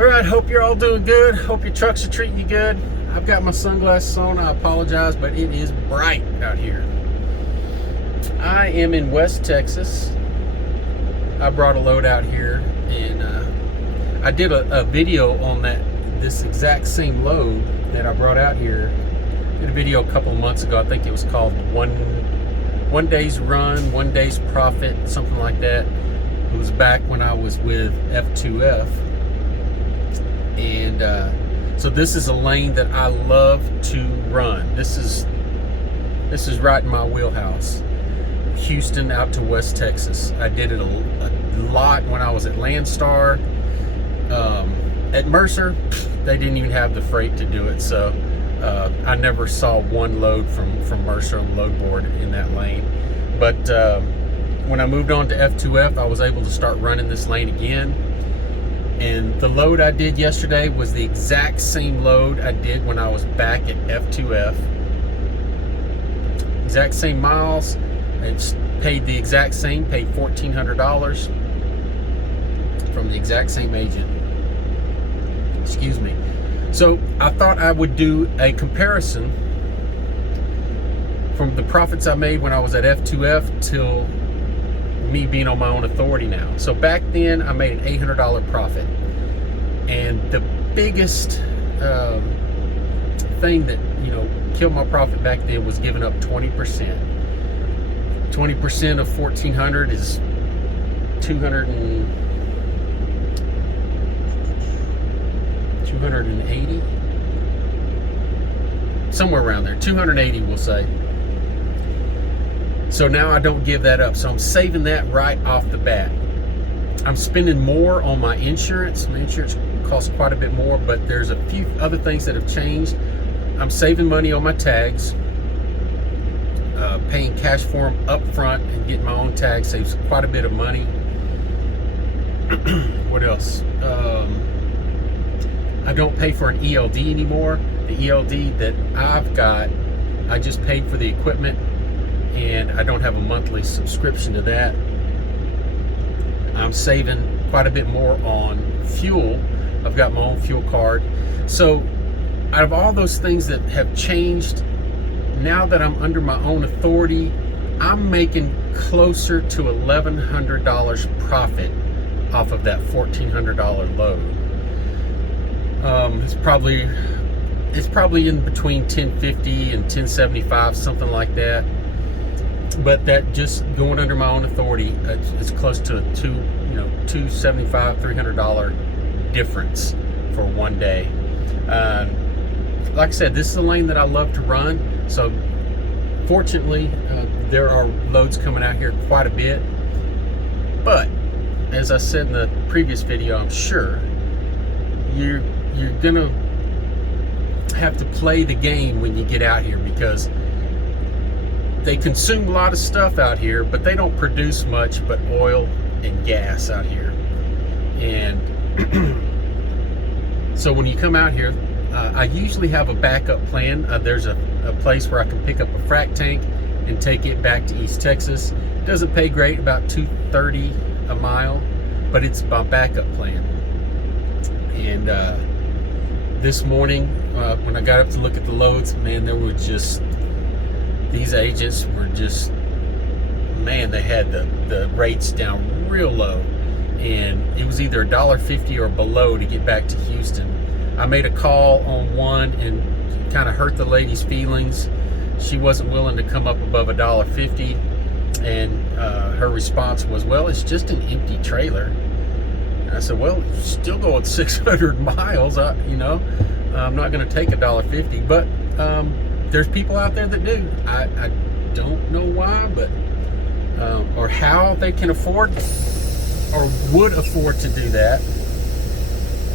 All right, hope you're all doing good. Hope your trucks are treating you good. I've got my sunglasses on. I apologize, but it is bright out here. I am in West Texas. I brought a load out here, and I did a video on this exact same load that I brought out here. I did a video a couple of months ago. I think it was called One Day's Run, One Day's Profit, something like that. It was back when I was with F2F. And so this is a lane that I love to run. This is right in my wheelhouse. Houston out to West Texas. I did it a lot when I was at Landstar. At Mercer, they didn't even have the freight to do it, so I never saw one load from Mercer on the load board in that lane. But when I moved on to F2F, I was able to start running this lane again. And the load I did yesterday was the exact same load I did when I was back at F2F. Exact same miles. It's paid the exact same, paid $1,400 from the exact same agent. Excuse me. So I thought I would do a comparison from the profits I made when I was at F2F till me being on my own authority now. So back then I made an $800 profit, and the biggest thing that killed my profit back then was giving up 20%. 20% of 1,400 is 280, somewhere around there, 280 we'll say. So now I don't give that up. So I'm saving that right off the bat. I'm spending more on my insurance. My insurance costs quite a bit more, but there's a few other things that have changed. I'm saving money on my tags. Paying cash for them up front and getting my own tags saves quite a bit of money. What else? I don't pay for an ELD anymore. The ELD that I've got, I just paid for the equipment, and I don't have a monthly subscription to that. I'm saving quite a bit more on fuel. I've got my own fuel card. So out of all those things that have changed, now that I'm under my own authority, I'm making closer to $1,100 profit off of that $1,400 load. It's probably in between $1,050 and $1,075, something like that. But that just going under my own authority, it's close to a $275, $300 difference for one day. Like I said, this is a lane that I love to run. So fortunately, there are loads coming out here quite a bit. But as I said in the previous video, I'm sure you're gonna have to play the game when you get out here, because they consume a lot of stuff out here, but they don't produce much but oil and gas out here. And so when you come out here, I usually have a backup plan. There's a place where I can pick up a frac tank and take it back to East Texas. It doesn't pay great, about $230 a mile, but it's my backup plan. And this morning, when I got up to look at the loads, man, there were just, these agents were just, man, they had the rates down real low, and it was either $1.50 or below to get back to Houston. I made a call on one and kind of hurt the lady's feelings. She wasn't willing to come up above $1.50, and her response was, well, it's just an empty trailer. And I said, well, still going 600 miles, I'm not going to take $1.50, but there's people out there that do. I don't know why, but or how they can afford or would afford to do that,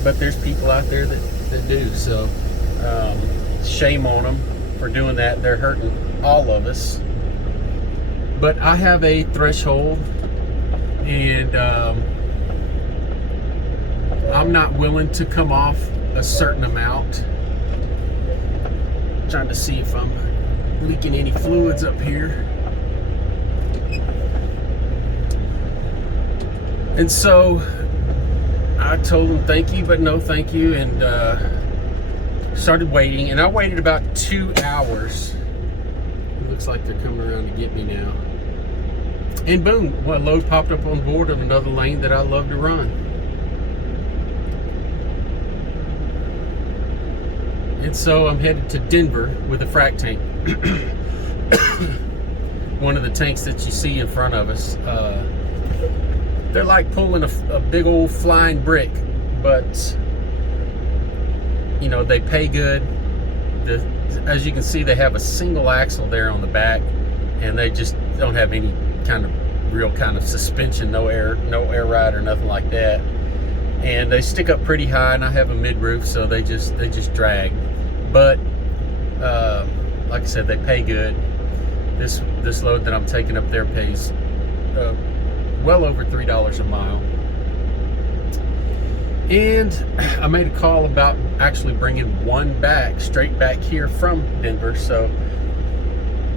but there's people out there that do. So shame on them for doing that. They're hurting all of us. But I have a threshold, and I'm not willing to come off a certain amount. Trying to see if I'm leaking any fluids up here. And so I I told them thank you, but no thank you, and started waiting. And I waited about 2 hours. It looks like they're coming around to get me now. And boom, a load popped up on board in another lane that I love to run. And so I'm headed to Denver with a frac tank. One of the tanks that you see in front of us. They're like pulling a big old flying brick, but you know, they pay good. As you can see, they have a single axle there on the back, and they just don't have any kind of real kind of suspension, no air ride or nothing like that. And they stick up pretty high, and I have a mid roof, so they just drag. But like I said, they pay good. This load that I'm taking up there pays well over $3 a mile. And I made a call about actually bringing one back, straight back here from Denver. So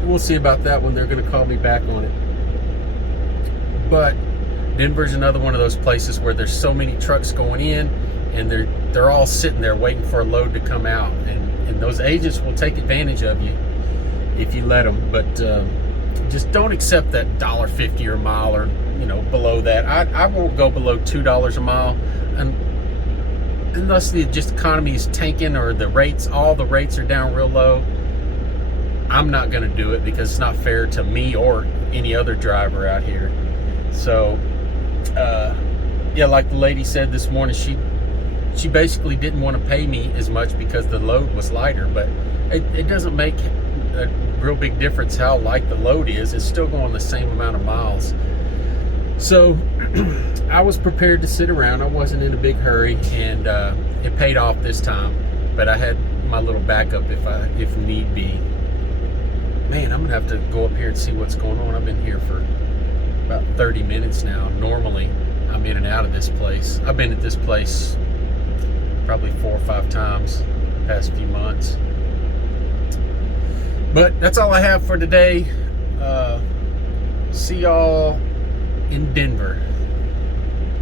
we'll see about that when they're going to call me back on it. But Denver's another one of those places where there's so many trucks going in, and they're all sitting there waiting for a load to come out. And those agents will take advantage of you if you let them. But just don't accept that $1.50 a mile, or below that. I won't go below $2 a mile, and unless the economy is tanking, or all the rates are down real low. I'm not going to do it because it's not fair to me or any other driver out here. So yeah, like the lady said this morning, she basically didn't want to pay me as much because the load was lighter. But it doesn't make a real big difference how light the load is. It's still going the same amount of miles. So I was prepared to sit around. I wasn't in a big hurry, and it paid off this time. But I had my little backup if need be. Man, I'm gonna have to go up here and see what's going on. I've been here for about 30 minutes now. Normally I'm in and out of this place. I've been at this place probably 4 or 5 times the past few months. But that's all I have for today. See y'all in Denver.